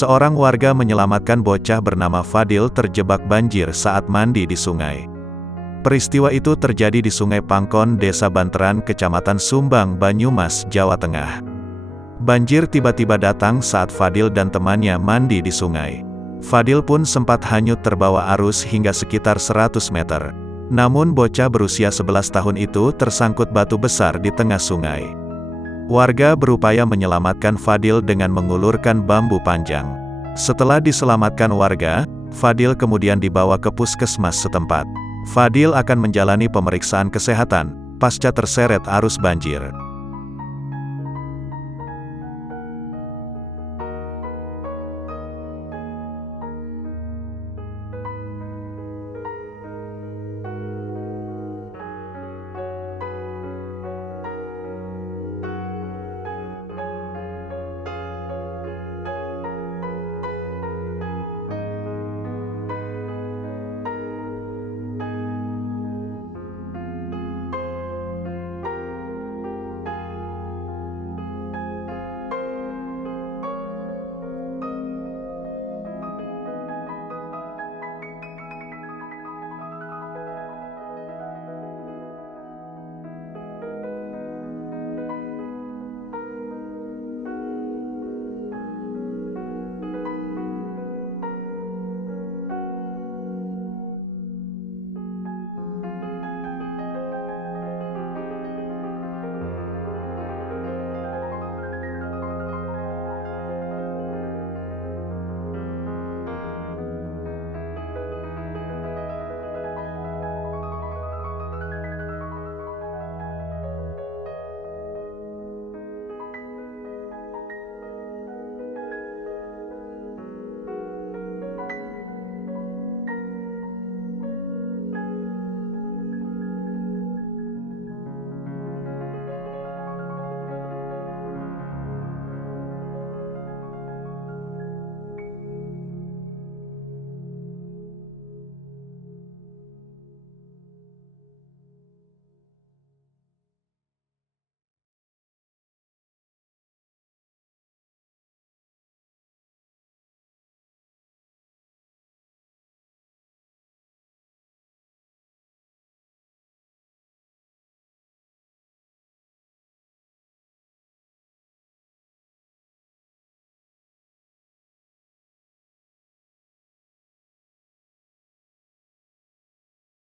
Seorang warga menyelamatkan bocah bernama Fadil terjebak banjir saat mandi di sungai. Peristiwa itu terjadi di Sungai Pangkon, Desa Banteran, Kecamatan Sumbang, Banyumas, Jawa Tengah. Banjir tiba-tiba datang saat Fadil dan temannya mandi di sungai. Fadil pun sempat hanyut terbawa arus hingga sekitar 100 meter. Namun bocah berusia 11 tahun itu tersangkut batu besar di tengah sungai. Warga berupaya menyelamatkan Fadil dengan mengulurkan bambu panjang. Setelah diselamatkan warga, Fadil kemudian dibawa ke puskesmas setempat. Fadil akan menjalani pemeriksaan kesehatan pasca terseret arus banjir.